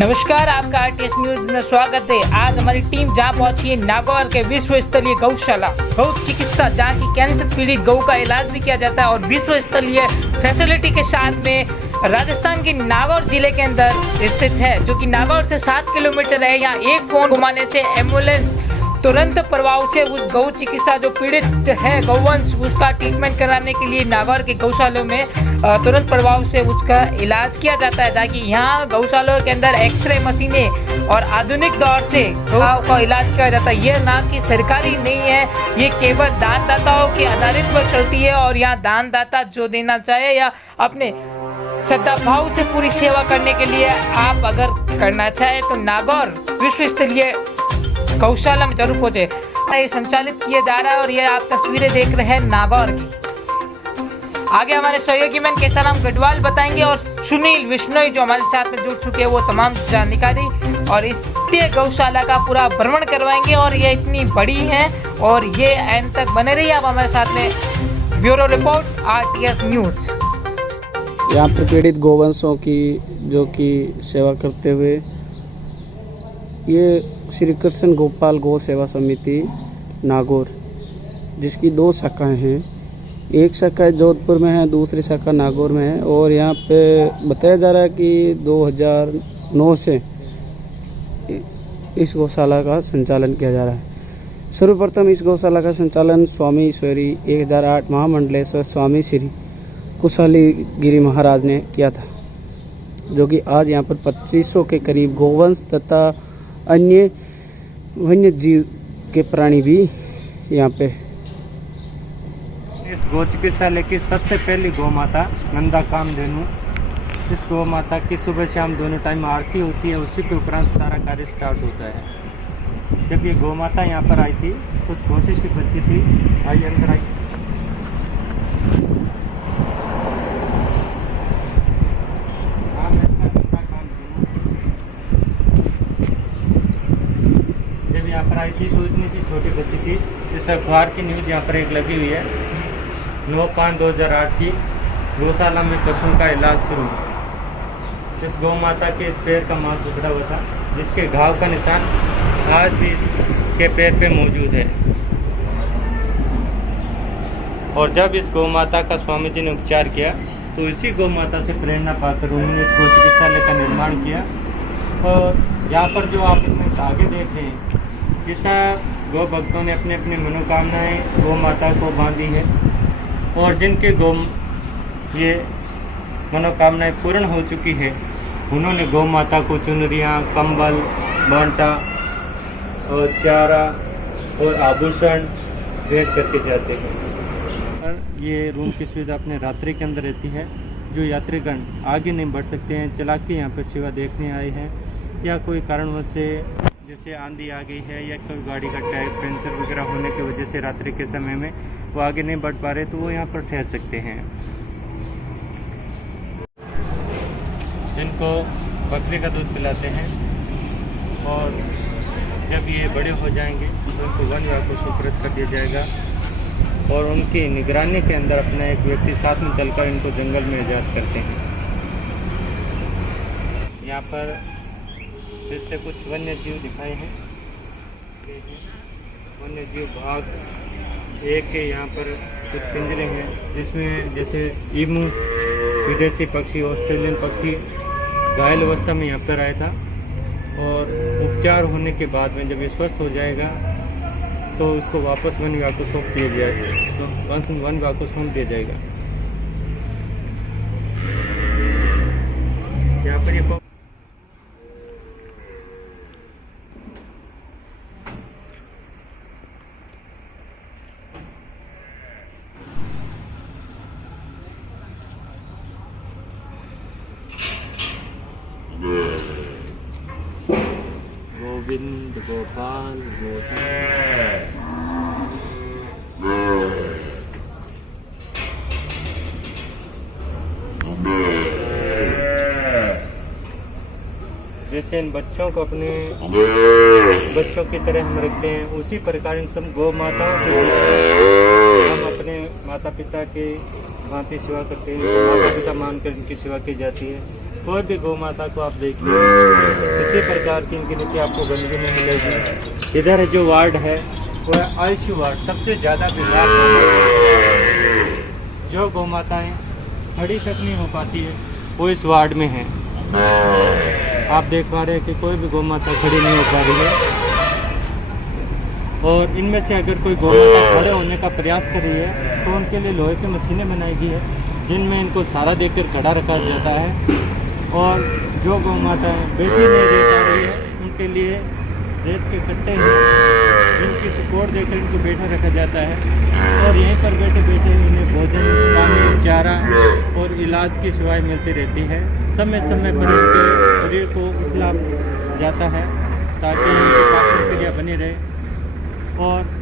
नमस्कार, आपका RTS news में स्वागत है। आज हमारी टीम जहां पहुंची है नागौर के विश्व स्तरीय गौशाला गौ चिकित्सा, जहां की कैंसर पीड़ित गौ का इलाज भी किया जाता है और विश्व स्तरीय फैसिलिटी के साथ में राजस्थान के नागौर जिले के अंदर स्थित है, जो कि नागौर से 7 किलोमीटर है। यहाँ एक फोन घुमाने से एम्बुलेंस तुरंत प्रभाव से उस गौ चिकित्सा जो पीड़ित है गौवंश, उसका ट्रीटमेंट कराने के लिए नागौर के गौशालों में तुरंत प्रभाव से उसका इलाज किया जाता है। ताकि यहाँ गौशालों के अंदर एक्सरे मशीनें और आधुनिक दौर से गौ का इलाज किया जाता है। यह ना कि सरकारी नहीं है, ये केवल दानदाताओं के आधारित पर चलती है। और यहाँ दानदाता जो देना चाहे या अपने श्रद्धा भाव से पूरी सेवा करने के लिए आप अगर करना चाहे तो नागौर विश्व स्तरीय गौशाला में जरूर पहुंचे। ये संचालित किया जा रहा है और ये आप तस्वीरें देख रहे हैं नागौर की। आगे हमारे सहयोगी मैन केसाराम गढ़वाल बताएंगे और सुनील विश्नोई जो हमारे साथ में जुड़ चुके हैं वो तमाम जानकारी और इस गौशाला का पूरा भ्रमण करवाएंगे। और ये इतनी बड़ी है और ये एंड तक बने रहिए आप हमारे साथ में। Bureau report RTS news. यहाँ पर पीड़ित गौवंशों की जो कि सेवा करते हुए ये श्री कृष्ण गोपाल गौ सेवा समिति नागौर, जिसकी 2 शाखाएं हैं। एक शाखा जोधपुर में है, दूसरी शाखा नागौर में है। और यहाँ पे बताया जा रहा है कि 2009 से इस गौशाला का संचालन किया जा रहा है। सर्वप्रथम इस गौशाला का संचालन स्वामी ईश्वरी 1008 महामंडलेश्वर स्वामी श्री कुशाली गिरी महाराज ने किया था, जो कि आज यहाँ पर 2500 के करीब गौवंश तथा अन्य वन्य जीव के प्राणी भी यहाँ पे। इस गौ चिकित्सालय की सबसे पहली गौ माता नंदा कामधेनु। इस गौ माता की सुबह शाम दोनों टाइम आरती होती है, उसी के उपरांत सारा कार्य स्टार्ट होता है। जब ये गौ माता यहाँ पर आई थी तो छोटी सी बच्ची थी। आई अंदर आई। यहाँ पर आई थी तो इतनी सी छोटी बच्ची थी। इस अखबार की न्यूज़ यहाँ पर एक लगी हुई है। 9/5/2008 की गौशाला में पशुओं का इलाज शुरू। इस गौ माता के इस पैर का मांस उखड़ा हुआ था, जिसके घाव का निशान आज भी इसके पैर पे मौजूद है। और जब इस गौ माता का स्वामी जी ने उपचार किया तो इसी गौ माता से प्रेरणा पाकर उन्होंने इस गौ चिकित्सालय का निर्माण किया। और यहाँ पर जो आप इसमें धागे देख रहे हैं, जिसका गौ भक्तों ने अपनी अपनी मनोकामनाएं गौ माता को बांधी है। और जिनके गौ ये मनोकामनाएं पूर्ण हो चुकी है, उन्होंने गौ माता को चुनरियाँ, कंबल, बांटा और चारा और आभूषण भेंट करके जाते हैं। ये रूम की सुविधा अपने रात्रि के अंदर रहती है। जो यात्रीगण आगे नहीं बढ़ सकते हैं, चला के यहाँ पर सेवा देखने आए हैं, या कोई कारणवश से जैसे आंधी आ गई है या कोई गाड़ी का टायर पंचर वगैरह होने की वजह से रात्रि के समय में वो आगे नहीं बढ़ पा रहे, तो वो यहाँ पर ठहर सकते हैं। जिनको बकरी का दूध पिलाते हैं और जब ये बड़े हो जाएंगे तो उनको वन विभाग को सुपुर्द कर दिया जाएगा। और उनकी निगरानी के अंदर अपना एक व्यक्ति साथ में चलकर इनको जंगल में आज़ाद करते हैं। यहाँ पर फिर से कुछ वन्य जीव दिखाए हैं। वन्य जीव भाग एक है। यहाँ पर कुछ पिंजरे हैं, जिसमें जैसे ईमू, विदेशी पक्षी, ऑस्ट्रेलियन पक्षी घायल अवस्था में यहाँ पर आया था। और उपचार होने के बाद में जब ये स्वस्थ हो जाएगा तो उसको वापस वन विभाग को सौंप दिया जाएगा। तो वन विभाग को सौंप दिया जाएगा। यहाँ पर ये गोविंद गोपाल जैसे इन बच्चों को अपने बच्चों की तरह हम रखते हैं, उसी प्रकार इन सब गौ माताओं के हम अपने माता पिता के भांति सेवा करते हैं। माता पिता मानकर इनकी सेवा की जाती है। कोई भी गौ माता को आप देखिए किसी प्रकार की इनके नीचे आपको गंदगी नहीं मिलेगी। इधर जो वार्ड है वो है आईसीयू वार्ड, सबसे ज़्यादा बीमार जो गौ माताएँ खड़ी तक नहीं हो पाती है वो इस वार्ड में है। आप देख पा रहे हैं कि कोई भी गौ माता खड़ी नहीं हो पा रही है, और इनमें से अगर कोई गौ माता खड़े होने का प्रयास कर रही है तो उनके लिए लोहे की मशीनें बनाई गई है जिनमें इनको सहारा देकर खड़ा रखा जाता है। और जो गौ माता बैठी नहीं रह पा रही है उनके लिए रेत के कट्टे हैं जिनकी सपोर्ट देकर इनको बैठा रखा जाता है, और यहीं पर बैठे बैठे इन्हें भोजन, पानी, चारा और इलाज की सेवाएं मिलती रहती है। समय समय पर इनके शरीर को उछला जाता है ताकि इनकी पाचन क्रिया बनी रहे, और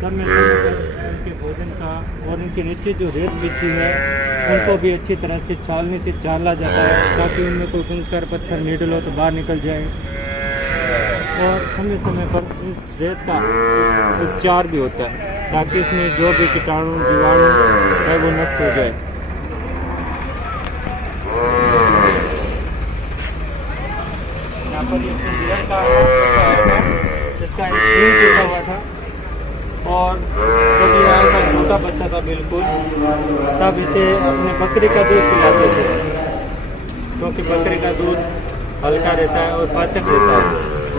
समय समय पर उनके भोजन का और इनके नीचे जो रेत बिछी है उनको भी अच्छी तरह से छालनी से छाला जाता है ताकि उनमें कोई कंकड़ पत्थर नीडल हो तो बाहर निकल जाए, और समय समय पर इस रेत का उपचार भी होता है ताकि इसमें जो भी कीटाणु जीवाणु है वो नष्ट हो जाए। यहाँ पर ये बियर का इसका एक सीन टूटा हुआ था, और जब ये आया था छोटा बच्चा था बिल्कुल, तब इसे अपने बकरी का दूध पिलाते थे क्योंकि बकरी का दूध हल्का रहता है और पाचक रहता है।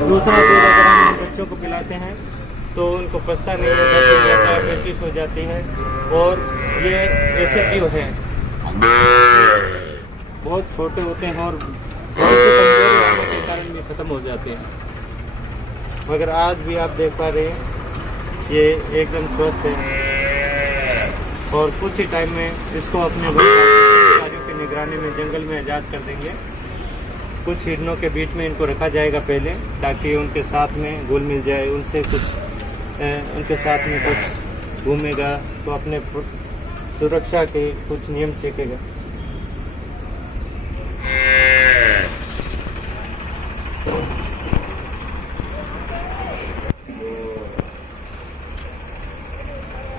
दूसरा दूध अगर हम बच्चों को पिलाते हैं तो उनको पचता नहीं है, दर्द हो जाता है, पेचिश हो जाती है, और ये ऐसे जीव हैं बहुत छोटे होते हैं और बहुत से कमजोर होने के कारण ये खत्म हो जाते हैं। मगर आज भी आप देख पा रहे हैं ये एकदम स्वस्थ है, और कुछ ही टाइम में इसको अपने अधिकारियों की निगरानी में जंगल में आज़ाद कर देंगे। कुछ हिरणों के बीच में इनको रखा जाएगा पहले ताकि उनके साथ में घुल मिल जाए, उनसे कुछ उनके साथ में कुछ घूमेगा तो अपने सुरक्षा के कुछ नियम सीखेगा।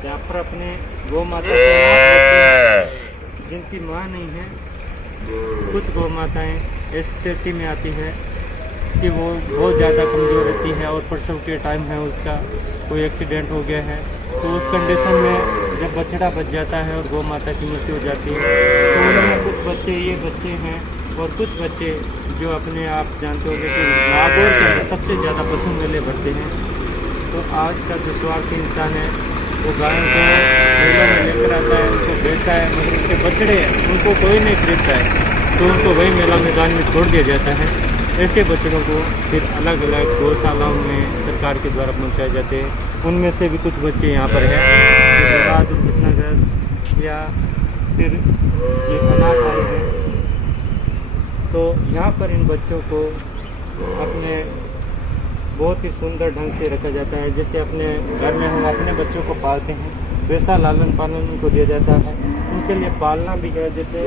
यहाँ पर अपने गौ माता जिनकी माँ नहीं है, कुछ गौ माताएँ इस स्थिति में आती है कि वो बहुत ज़्यादा कमज़ोर रहती है और प्रसव के टाइम है उसका कोई एक्सीडेंट हो गया है, तो उस कंडीशन में जब बछड़ा बच जाता है और गौ माता की मृत्यु हो जाती है तो उनमें कुछ बच्चे ये बच्चे हैं, और कुछ बच्चे जो अपने आप जानते हो कि नागौर के अंदर सबसे ज़्यादा पशु मेले भरते हैं। तो आज का जो स्वार्थी इंसान है वो गायों को मेलों में लेकर आता है, उनको बेचता है, मगर उनके बछड़े उनको कोई नहीं खरीदता है तो उनको वही मेला मैदान में छोड़ दिया जाता है। ऐसे बछड़ों को फिर अलग अलग गौशालाओं में सरकार के द्वारा पहुंचाए जाते हैं। उनमें से भी कुछ बच्चे यहाँ पर हैं जो दुर्घटनाग्रस्त या फिर ये अनाथ आए हैं, तो यहाँ पर इन बच्चों को अपने बहुत ही सुंदर ढंग से रखा जाता है। जैसे अपने घर में हम अपने बच्चों को पालते हैं वैसा लालन पालन उनको दिया जाता है। उनके लिए पालना भी है, जैसे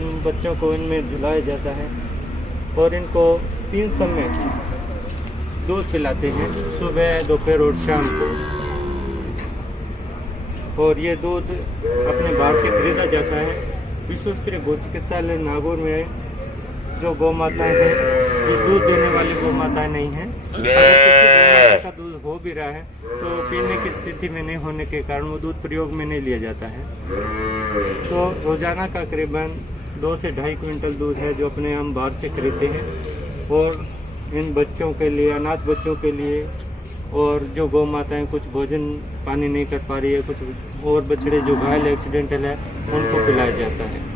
इन बच्चों को इनमें झुलाया जाता है और इनको 3 समय दूध पिलाते हैं, सुबह दोपहर और शाम को, और ये दूध अपने बाहर से खरीदा जाता है। विश्व स्तरीय गौ चिकित्सालय नागौर में जो गौ माताएँ हैं ये दूध देने वाली गौ माताएँ नहीं हैं। अगर किसी गौ माता का दूध हो भी रहा है तो पीने की स्थिति में नहीं होने के कारण वो दूध प्रयोग में नहीं लिया जाता है। तो रोजाना का करीबन 2 से 2.5 क्विंटल दूध है जो अपने हम बाहर से खरीदते हैं, और इन बच्चों के लिए, अनाथ बच्चों के लिए, और जो गौ माताएँ कुछ भोजन पानी नहीं कर पा रही है, कुछ और बछड़े जो घायल एक्सीडेंटल है उनको पिलाया जाता है।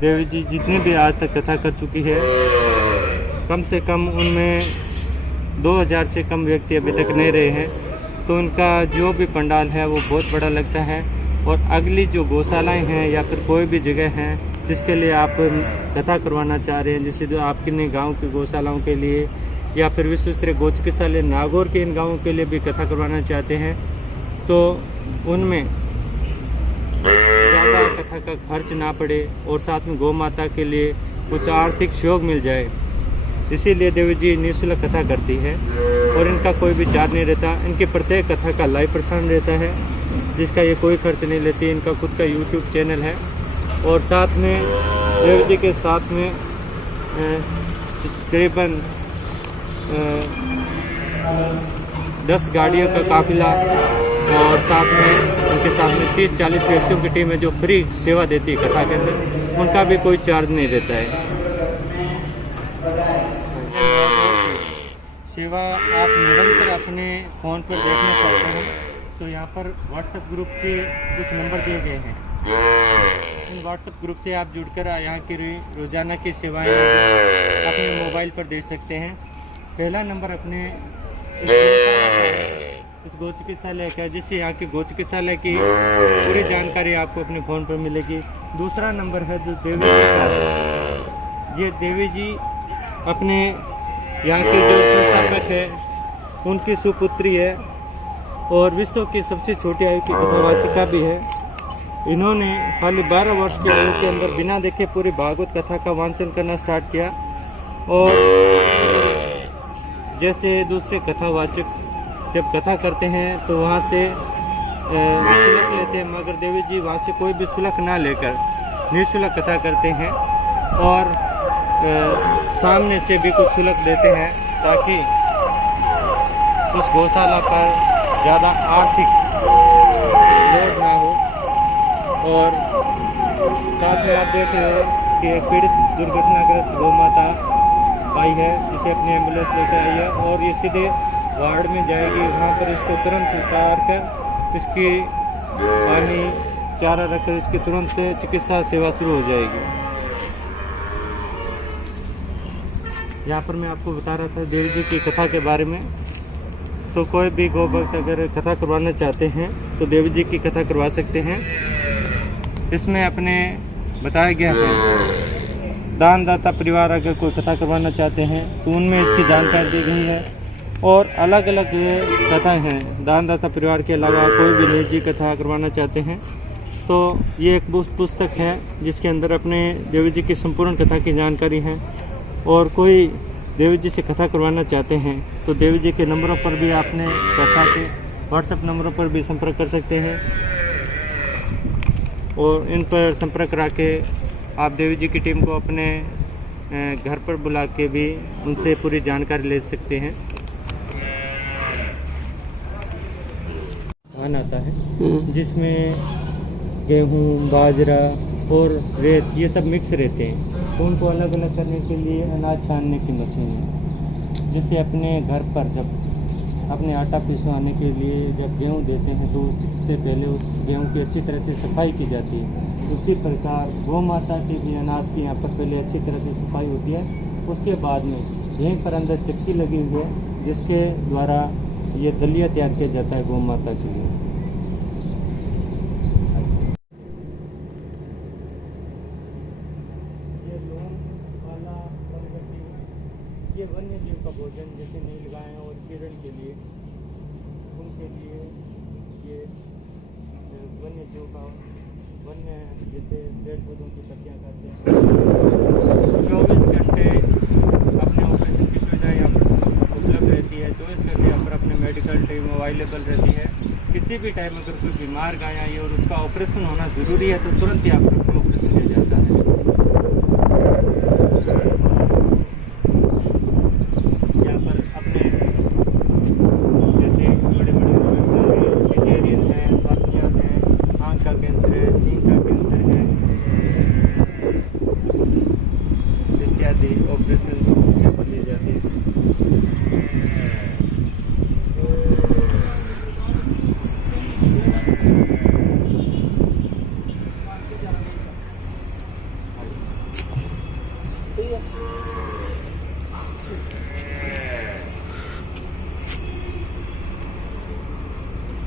देवी जी जितने भी आज तक कथा कर चुकी है, कम से कम उनमें 2000 से कम व्यक्ति अभी तक नहीं रहे हैं, तो उनका जो भी पंडाल है वो बहुत बड़ा लगता है। और अगली जो गौशालाएं हैं या फिर कोई भी जगह हैं जिसके लिए आप कथा करवाना चाह रहे हैं, जैसे जो आपके गांव की गौशालाओं के लिए या फिर विश्व स्तरीय गौ चिकित्सालय नागौर के इन गाँवों के लिए भी कथा करवाना चाहते हैं, तो उनमें ज़्यादा कथा का खर्च ना पड़े और साथ में गौ माता के लिए कुछ आर्थिक सहयोग मिल जाए, इसीलिए देवी जी निःशुल्क कथा करती है और इनका कोई भी चार्ज नहीं रहता। इनके प्रत्येक कथा का लाइव प्रसारण रहता है जिसका ये कोई खर्च नहीं लेती। इनका खुद का YouTube चैनल है और साथ में देवी जी के साथ में तकरीबन 10 गाड़ियों का काफिला और साथ में उनके साथ में 30-40 व्यक्तियों की टीम है जो फ्री सेवा देती है कथा के अंदर। उनका भी कोई चार्ज नहीं रहता है। सेवा आप निरंतर अपने फ़ोन पर देखना चाहते हैं तो यहाँ पर व्हाट्सएप ग्रुप के कुछ नंबर दिए गए हैं। इन व्हाट्सएप ग्रुप से आप जुड़कर यहाँ की रोज़ाना की सेवाएं अपने मोबाइल पर देख सकते हैं। पहला नंबर अपने इस गौ चिकित्सालय का है, जिससे यहाँ के गौ चिकित्सालय की पूरी जानकारी आपको अपने फ़ोन पर मिलेगी। दूसरा नंबर है जो देवी जी का, ये देवी जी अपने यहाँ की जो संस्थापक है उनकी सुपुत्री है और विश्व की सबसे छोटी आयु की कथावाचिका भी है। इन्होंने खाली 12 वर्ष की उम्र के अंदर बिना देखे पूरी भागवत कथा का वांचन करना स्टार्ट किया। और जैसे दूसरे कथावाचक जब कथा करते हैं तो वहाँ से शुल्क लेते हैं, मगर देवी जी वहाँ से कोई भी शुल्क ना लेकर निःशुल्क कथा करते हैं और सामने से भी कुछ शुल्क देते हैं ताकि उस गौशाला पर ज़्यादा आर्थिक लोड ना हो। और साथ में आप देख रहे हो कि एक पीड़ित दुर्घटनाग्रस्त गौ माता आई है, जिसे अपनी एम्बुलेंस लेकर आई है और ये सीधे वार्ड में जाएगी। वहाँ पर इसको तुरंत उतार कर इसकी पानी चारा रखकर इसकी तुरंत चिकित्सा सेवा शुरू हो जाएगी। यहाँ पर मैं आपको बता रहा था देवी जी की कथा के बारे में। तो कोई भी गौ भक्त अगर कथा करवाना चाहते हैं तो देवी जी की कथा करवा सकते हैं। इसमें अपने बताया गया है दानदाता परिवार अगर कोई कथा करवाना चाहते हैं तो उनमें इसकी जानकारी दी गई है। और अलग अलग कथाएं हैं। दानदाता परिवार के अलावा कोई भी निजी कथा करवाना चाहते हैं तो ये एक पुस्तक है जिसके अंदर अपने देवी जी की संपूर्ण कथा की जानकारी है। और कोई देवी जी से कथा करवाना चाहते हैं तो देवी जी के नंबरों पर भी आपने कथा के व्हाट्सएप नंबरों पर भी संपर्क कर सकते हैं और इन पर संपर्क करा के आप देवी जी की टीम को अपने घर पर बुला के भी उनसे पूरी जानकारी ले सकते हैं। धान आता है जिसमें गेहूँ, बाजरा और रेत ये सब मिक्स रहते हैं, तो उनको अलग अलग करने के लिए अनाज छानने की मशीन है। जिससे अपने घर पर जब अपने आटा पिसवाने के लिए जब गेहूँ देते हैं तो उससे पहले उस गेहूँ की अच्छी तरह से सफाई की जाती है। उसी प्रकार गौ माता के भी अनाज की यहाँ पर पहले अच्छी तरह से सफाई होती है। उसके बाद में यहीं पर अंदर चक्की लगी हुई है जिसके द्वारा ये दलिया तैयार किया जाता है गौ माता के लिए। ये वन्य जीव का भोजन जैसे नीलगाय और हिरण के लिए उनके लिए ये वन्य जीव का वन्य जैसे पेड़ पौधों की पत्तियाँ खाते हैं। 24 घंटे अपने ऑपरेशन की सुविधा यहाँ पर उपलब्ध रहती है। 24 घंटे यहाँ पर अपने मेडिकल टीम अवेलेबल रहती है। किसी भी टाइम अगर कोई बीमार गाय आई और उसका ऑपरेशन होना ज़रूरी है तो तुरंत यहाँ पर ऑपरेशन किया जाता है।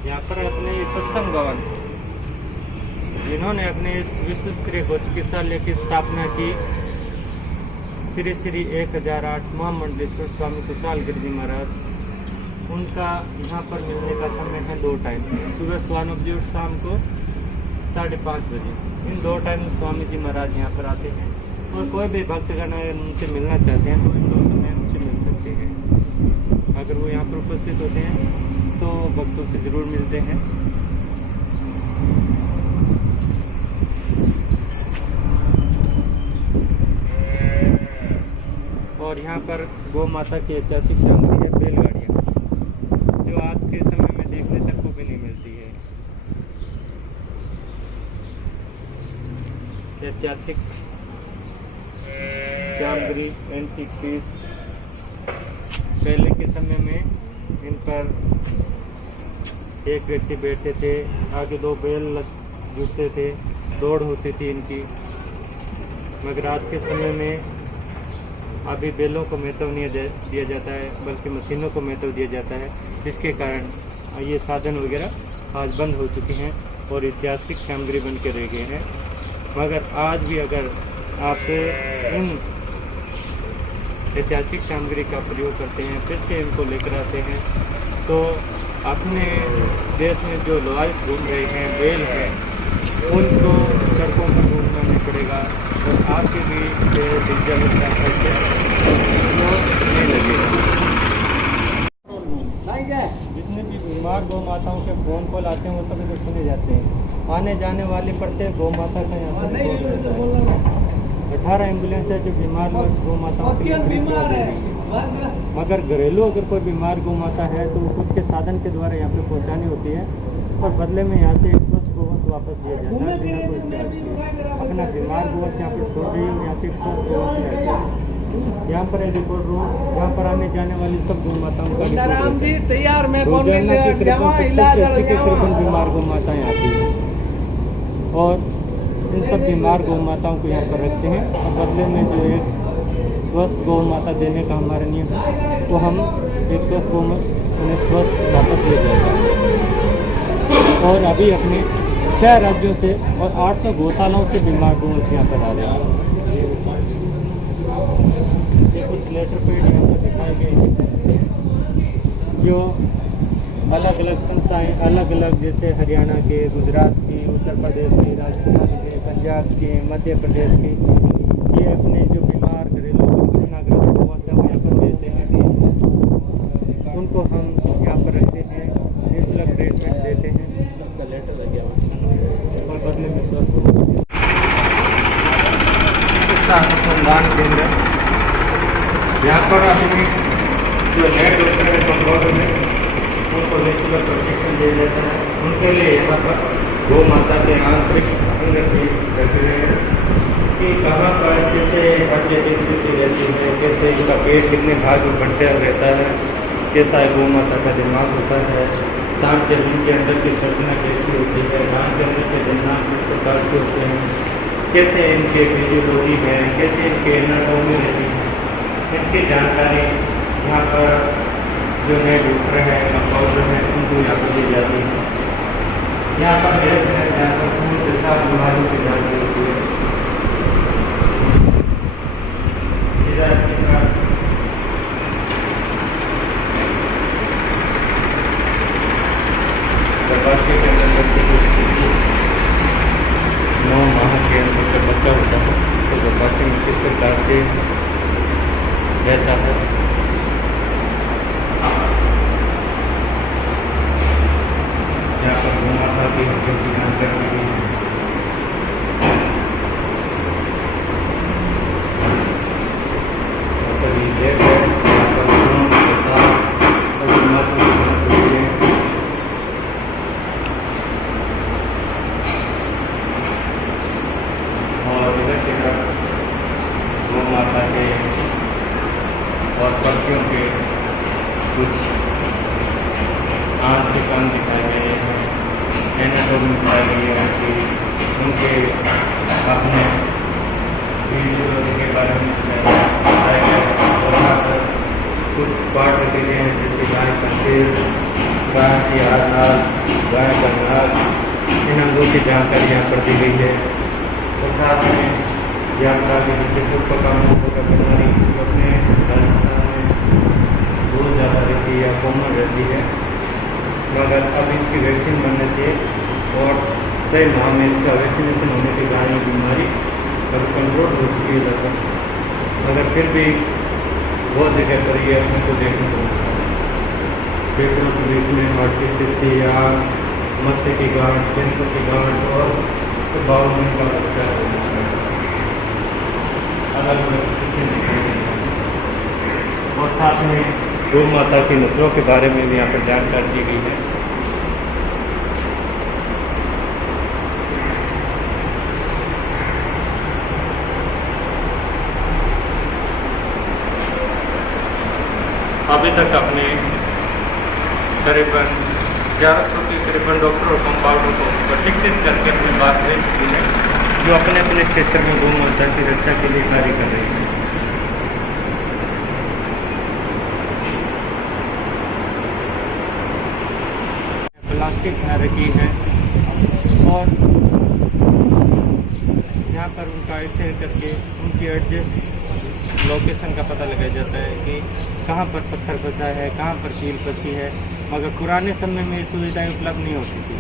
यहाँ पर अपने सत्संग भवन जिन्होंने अपने इस विश्व स्तरीय गौ चिकित्सालय की स्थापना की श्री श्री 1008 महामंडलेश्वर स्वामी कुशाल गिरिजी महाराज, उनका यहाँ पर मिलने का समय है 2 टाइम, सुबह 9 बजे और शाम को 5:30 बजे। इन 2 टाइम स्वामी जी महाराज यहाँ पर आते हैं और कोई भी भक्तगण उनसे मिलना चाहते हैं तो इन 2 समय उनसे मिल सकते हैं। अगर वो यहाँ पर उपस्थित होते हैं तो भक्तों से ज़रूर मिलते हैं। और यहाँ पर गौ माता की ऐतिहासिक सामग्री है बैलगाड़ियाँ, जो आज के समय में देखने तक को भी नहीं मिलती है। ऐतिहासिक सामग्री, एंटीक पीस। पहले के समय में इन पर एक व्यक्ति बैठते थे, आगे दो बैल जुटते थे, दौड़ होती थी इनकी। मगर आज के समय में अभी बैलों को महत्व नहीं दिया जाता है, बल्कि मशीनों को महत्व दिया जाता है, जिसके कारण ये साधन वगैरह आज बंद हो चुके हैं और ऐतिहासिक सामग्री बन के रह गए हैं। मगर आज भी अगर आप इन ऐतिहासिक सामग्री का प्रयोग करते हैं, फिर से इनको लेकर आते हैं, तो अपने देश में जो लॉयस घूम रहे हैं, बैल हैं, उनको सड़कों पर घूमना नहीं पड़ेगा और आपके भी डीजल का खर्च नहीं लगेगा। जितने भी बीमार गौ माताओं के फोन कॉल आते हैं वो सभी तो सुने जाते हैं। आने जाने वाली प्रत्येक गौ माता का यहाँ पर 18 एम्बुलेंस है जो बीमार गौ माताओं के लिए, मगर घरेलू अगर कोई बीमार गौ माता है तो वो खुद के साधन के द्वारा यहाँ पे पहुँचानी होती है और बदले में यहाँ से एक स्वस्थ गोवंश वापस दिया जाता है बिना कोई चार्ज के। अपना बीमार गोवंश यहाँ पर छोड़ रही है, यहाँ से एक स्वस्थ गोवंश लेते हैं। यहाँ पर एक रिपोर्ट रूम, यहाँ पर आने जाने वाली सब गौ माताओं का तकरीबन बीमार गौ माताएँ आती हैं और इन सब बीमार गौ माताओं को यहाँ पर रखते हैं और बदले में जो एक स्वस्थ गौ माता देने का हमारा नियम है, तो हम एक स्वस्थ गौ उन्हें स्वस्थ वापस ले जाते हैं। और अभी अपने 6 राज्यों से और 800 गौशालाओं से बीमार गौ यहाँ पर आ रहे हैं। ये कुछ लेटर पेड यहाँ पर दिखाए गए हैं, जो अलग अलग संस्थाएं, अलग अलग जैसे हरियाणा के, गुजरात की, उत्तर प्रदेश की, राजस्थान के, पंजाब के, मध्य प्रदेश की, ये अपने जो बीमार घरेलू दुर्घटनाग्रस्त गौवंश है वो यहाँ पर देते हैं। उनको हम यहाँ पर रखते हैं, निःशुल्क ट्रीटमेंट देते हैं, सबका लेटर लग गया और बदले में स्वस्थ अनुसंधान केंद्र। यहाँ पर अपनी जो नए डॉक्टर है कंपाउंडर में उनको निःशुल्क प्रशिक्षण दिया जाता है। उनके लिए यहाँ पर गौ माता के आंतरिक अंग भी रखे गए हैं कि कहाँ पर कैसे हड्डी की स्थिति रहती है, कैसे इसका पेट कितने भाग में बढ़ते रहता है, कैसा गौ माता का दिमाग होता है, सांप के दिन के अंदर की संरचना कैसी होती है, दांत के अंदर के जन्नाट किस प्रकार से होते हैं, कैसे इनके फिजियोलॉजी है, कैसे इनके एनाटॉमी रहती है, इसकी जानकारी यहाँ पर जो नए डॉक्टर है, कंपाउंडर है, उनको यहाँ पर दी जाती है। यहाँ पर लेब है जहाँ पर खून के साथ बीमारियों की जांच होती है। गर्भाशय के अंदर बच्चे को 9 माह के अंदर जब बच्चा होता है तो गर्भाशय में किस प्रकार से रहता है, यहाँ पर गौ माता की हड्डियों की जानकारी दी है। कभी लेब है, यहाँ पर खून के साथ सभी माताओं की जांच होती है। और इधर की तरफ गौ माता के और पक्षियों के कुछ आंतरिक अंग दिखाए गए हैं, एनाटॉमी दिखाई गई है कि उनके अपने फिजियोलॉजी के बारे में बताया गया है। और यहाँ पर कुछ पार्ट रखे गए हैं जैसे गाय का सिर, गाय की आधार, गाय का नाक, इन अंगों की जानकारी यहाँ पर दी गई है। और साथ में यात्रा की जैसे पुष्पकामों का बीमारी जो अपने राजस्थान में बहुत ज़्यादा रहती है या कॉमन रहती है, मगर अब इसकी वैक्सीन बनने से और सही माह में इसका वैक्सीनेशन होने के कारण बीमारी अब कंट्रोल हो चुकी है लगभग, मगर फिर भी बहुत जगह पर ये अपने को देखने को मिलता है। पेटों के बीच में हार्ट की स्थिति या मत्स्य की गांठ, कैंसर की गांठ और बाउल में का उपचार होता है। अलग अलग स्थितियाँ दिखाई देती हैं। साथ में गौ माता की नस्लों के बारे में भी यहाँ पर जानकारी दी गई है। अभी तक अपने करीबन 1100 के करीबन डॉक्टर और कंपाउंडर को प्रशिक्षित करके अपनी बात दे चुकी है, जो अपने अपने क्षेत्र में गौ माता की रक्षा के लिए कार्य कर रही है। प्लास्टिक यहाँ रखी है और यहाँ पर उनका ऐसे करके उनकी एडजस्ट लोकेशन का पता लगाया जाता है कि कहाँ पर पत्थर फंसा है, कहाँ पर कील फंसी है। मगर पुराने समय में सुविधाएं उपलब्ध नहीं होती थी,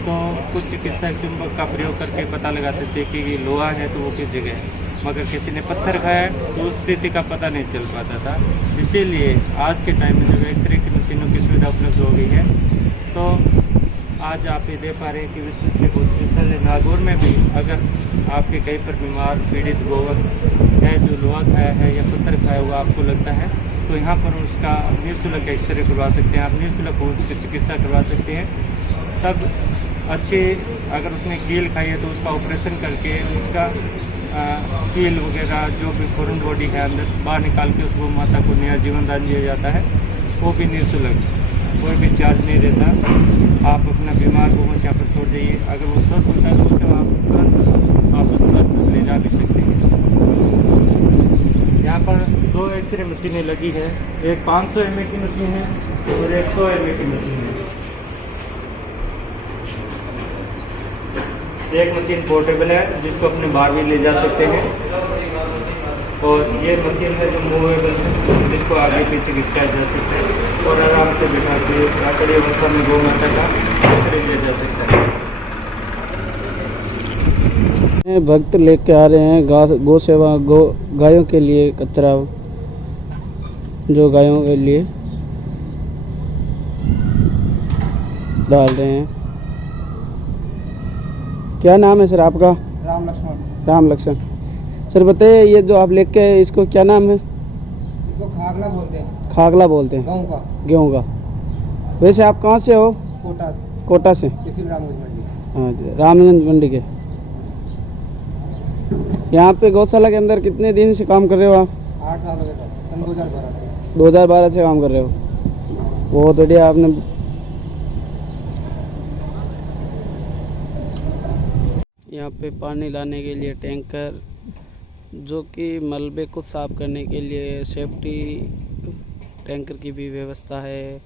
तो कुछ चिकित्सक चुंबक का प्रयोग करके पता लगाते थे कि ये लोहा है तो वो किस जगह है। मगर किसी ने पत्थर खाया तो उस स्थिति का पता नहीं चल पाता था। इसीलिए आज के टाइम में जब एक्सरे की मशीनों की सुविधा उपलब्ध हो गई है, तो आज आप ये देख पा रहे हैं कि विश्व स्तरीय चिकित्सालय नागौर में भी अगर आपके कहीं पर बीमार पीड़ित गोवंश है जो लोहा खाया है या पत्थर खाया हुआ आपको लगता है, तो यहाँ पर उसका निःशुल्क एक्सरे करवा सकते हैं, आप निःशुल्क उसकी चिकित्सा करवा सकते हैं। तब अच्छे अगर उसने कील खाई है तो उसका ऑपरेशन करके उसका कील वगैरह जो भी फॉरेन बॉडी है अंदर बाहर निकाल के उसको माता को नया जीवन दान दिया जाता है, वो भी निःशुल्क, कोई भी चार्ज नहीं देता। आप अपना बीमार गोवंश यहाँ पर छोड़ जाइए, अगर वो स्वस्थ होता है तो उसके आप तुरंत वापस स्वस्थ ले जा भी सकते हैं। यहाँ पर 2 एक्सरे मशीनें लगी है, एक 500 ml की मशीन है और 100 ml की मशीन है। एक मशीन पोर्टेबल है जिसको अपने बाहर भी ले जा सकते हैं, और ये मशीन है जो मूवेबल है जिसको आगे पीछे खिसकाया जा सकता है और आराम से बिठा के प्राकृतिक अवस्था में गौ माता का एक्सरे लिया जा सकता है। भक्त लेके आ रहे हैं गौ सेवा गायों के लिए कचरा, जो गायों के लिए डाल रहे हैं। क्या नाम है सर आपका? राम लक्ष्मण। सर बताइए, ये जो आप लेके आए इसको क्या नाम है? इसको खागला बोलते हैं। खागला बोलते हैं, गेहूँ का। वैसे आप कहाँ से हो? कोटा से। इसी रामगंज मंडी। हाँ जी, रामगंज मंडी के। यहाँ पे गौशाला के अंदर कितने दिन से काम कर रहे हो आप? 8 साल हो गए सर, सन 2012 से। 2012 से काम कर रहे हो, बहुत बढ़िया। आपने यहाँ पे पानी लाने के लिए टैंकर, जो कि मलबे को साफ करने के लिए सेफ्टी टैंकर की भी व्यवस्था है।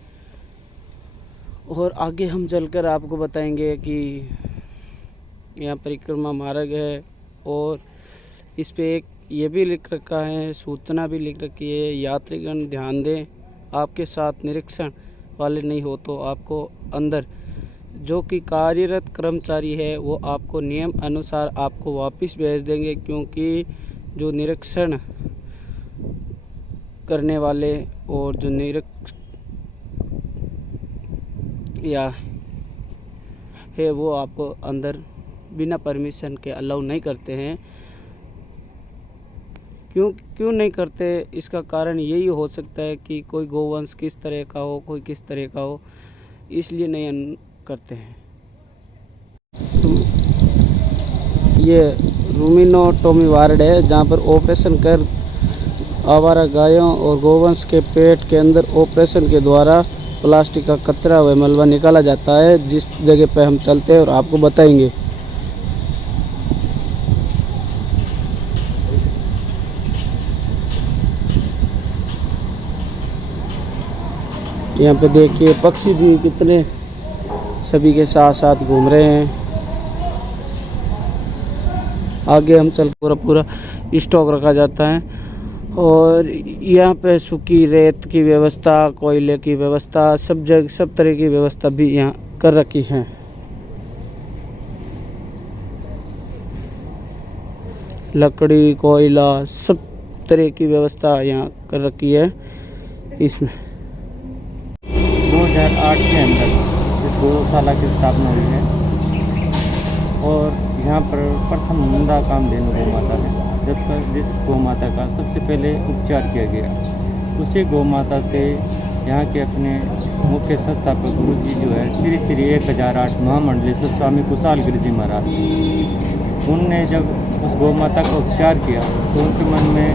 और आगे हम चलकर आपको बताएंगे कि यहाँ परिक्रमा मार्ग है, और इस पे एक ये भी लिख रखा है, सूचना भी लिख रखी है, यात्रीगण ध्यान दें, आपके साथ निरीक्षण वाले नहीं हो तो आपको अंदर जो कि कार्यरत कर्मचारी है वो आपको नियम अनुसार आपको वापस भेज देंगे, क्योंकि जो निरीक्षण करने वाले और जो या है वो आपको अंदर बिना परमिशन के अलाउ नहीं करते हैं। क्यों नहीं करते, इसका कारण यही हो सकता है कि कोई गोवंश किस तरह का हो, कोई किस तरह का हो, इसलिए नहीं करते हैं। ये रूमिनोटोमी वार्ड है, जहाँ पर ऑपरेशन कर आवारा गायों और गोवंश के पेट के अंदर ऑपरेशन के द्वारा प्लास्टिक का कचरा व मलबा निकाला जाता है, जिस जगह पे हम चलते हैं और आपको बताएंगे। यहाँ पे देखिए पक्षी भी कितने सभी के साथ साथ घूम रहे हैं। आगे हम चल पूरा स्टॉक रखा जाता है, और यहाँ पे सूखी रेत की व्यवस्था, कोयले की व्यवस्था, सब जगह सब तरह की व्यवस्था भी यहाँ कर रखी है। लकड़ी, कोयला, सब तरह की व्यवस्था यहाँ कर रखी है। इसमें 2008 के अंदर इस गौशाला की स्थापना हुई है, और यहाँ पर प्रथम मुंडा कामधेनु गौ माता है, जिस गौ माता का सबसे पहले उपचार किया गया। उसी गौ माता से यहाँ के अपने मुख्य संस्थापक गुरु जी जो है श्री श्री 1008 महामंडलेश्वर स्वामी कुशाल गिरी जी महाराज, उनने जब उस गौ माता का उपचार किया तो उनके मन में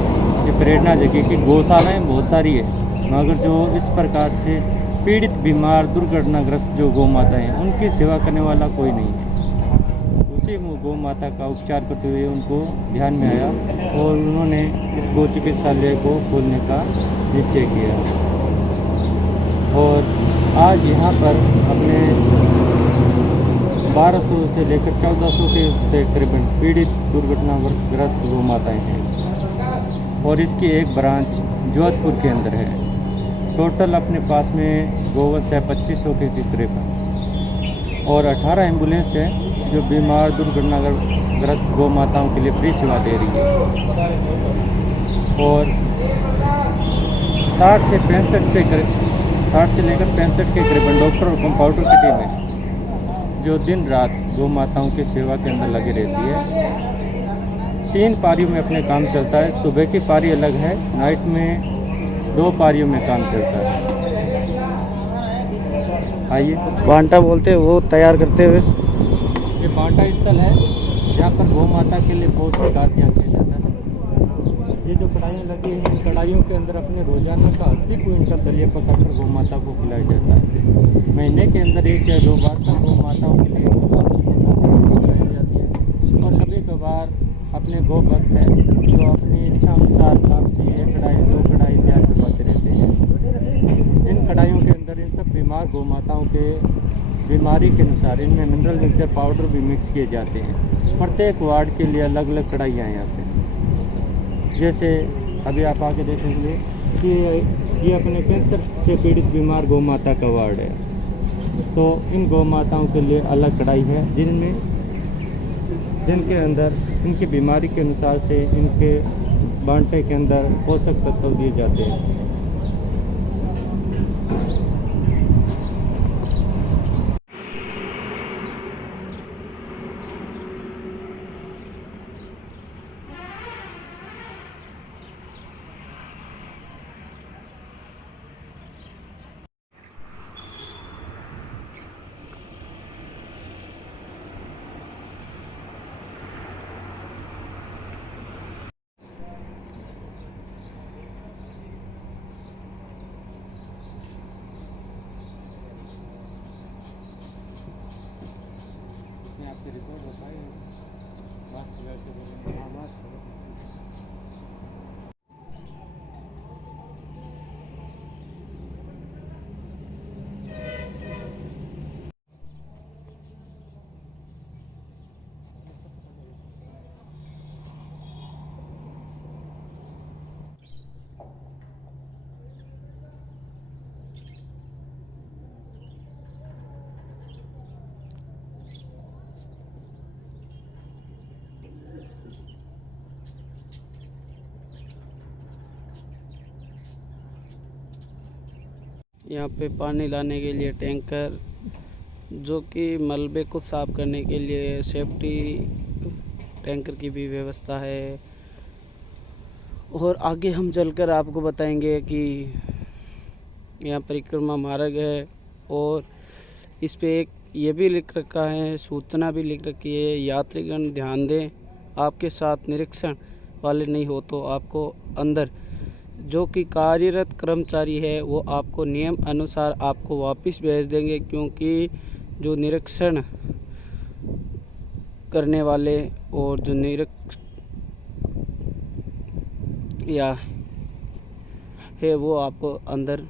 ये प्रेरणा जगी कि गौशालाएँ बहुत सारी है, मगर जो इस प्रकार से पीड़ित, बीमार, दुर्घटनाग्रस्त जो गौ माता हैं उनकी सेवा करने वाला कोई नहीं है। उसी गौ माता का उपचार करते हुए उनको ध्यान में आया और उन्होंने इस गौ चिकित्सालय को खोलने का निश्चय किया। और आज यहाँ पर अपने 1200 से लेकर 1400 से करीबन पीड़ित, दुर्घटनाग्रस्त गौ माताएँ हैं और इसकी एक ब्रांच जोधपुर के अंदर है। टोटल अपने पास में गोवंश है 2500 के करीब और 18 एम्बुलेंस है जो बीमार, दुर्घटनाग्रस्त गौ माताओं के लिए फ्री सेवा दे रही है। और 60 से लेकर 65 के करीबन डॉक्टर और कंपाउंडर की टीम है जो दिन रात गौ माताओं की सेवा के अंदर लगी रहती है। 3 पारियों में अपने काम चलता है, सुबह की पारी अलग है, नाइट में 2 पारियों में काम चलता है। आइए, बांटा बोलते हैं वो तैयार करते हुए। ये बांटा स्थल है जहाँ पर गौ माता के लिए पौष्टिक आहार तैयार किया जाता है। ये जो कढ़ाइयाँ लगी हैं, इन कढ़ाइयों के अंदर अपने रोजाना का 80 क्विंटल दलिया पकाकर गौ माता को खिलाया जाता है। महीने के अंदर 1 या 2 बार तक गौ माताओं के लिए खिलाई जाती है। और कभी कभार अपने गौ भक्त हैं जो अपनी इच्छा अनुसार लापसी 1 कढ़ाई 2 कढ़ाई तैयार करवाते रहते हैं। इन कढ़ाइयों के अंदर इन सब बीमार गौ माताओं के बीमारी के अनुसार इनमें मिनरल मिक्सचर पाउडर भी मिक्स किए जाते हैं। प्रत्येक वार्ड के लिए अलग अलग कढ़ाइयाँ हैं यहाँ पे। जैसे अभी आप आके देखेंगे कि ये अपने कैंसर से पीड़ित बीमार गौ माता का वार्ड है, तो इन गौ माताओं के लिए अलग कढ़ाई है जिनके अंदर इनकी बीमारी के अनुसार से इनके बांटे के अंदर पोषक तत्व दिए जाते हैं। आपकी रिपोर्ट बताइए, मास्क लगा के बोलेंगे। हाँ, मास्क लगा। यहाँ पे पानी लाने के लिए टैंकर, जो कि मलबे को साफ करने के लिए सेफ्टी टैंकर की भी व्यवस्था है। और आगे हम चलकर आपको बताएंगे कि यहाँ परिक्रमा मार्ग है और इस पे एक ये भी लिख रखा है, सूचना भी लिख रखी है, यात्रीगण ध्यान दें, आपके साथ निरीक्षण वाले नहीं हो तो आपको अंदर जो कि कार्यरत कर्मचारी है वो आपको नियम अनुसार आपको वापस भेज देंगे, क्योंकि जो निरीक्षण करने वाले और जो या है वो आपको अंदर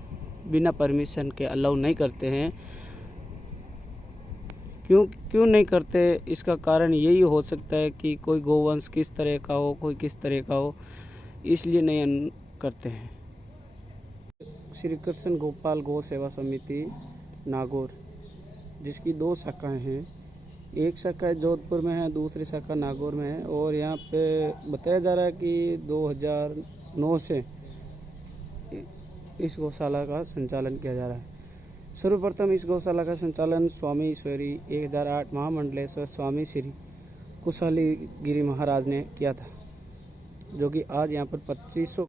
बिना परमिशन के अलाउ नहीं करते हैं। क्यों नहीं करते, इसका कारण यही हो सकता है कि कोई गोवंश किस तरह का हो, कोई किस तरह का हो, इसलिए नहीं करते हैं। श्री कृष्ण गोपाल गौ सेवा समिति नागौर, जिसकी 2 शाखाएं हैं, एक शाखा जोधपुर में है, दूसरी शाखा नागौर में है। और यहाँ पे बताया जा रहा है कि 2009 से इस गौशाला का संचालन किया जा रहा है। सर्वप्रथम इस गौशाला का संचालन स्वामी ईश्वरी 1008 महामंडलेश्वर स्वामी श्री कुशाली गिरी महाराज ने किया था, जो कि आज यहाँ पर 2500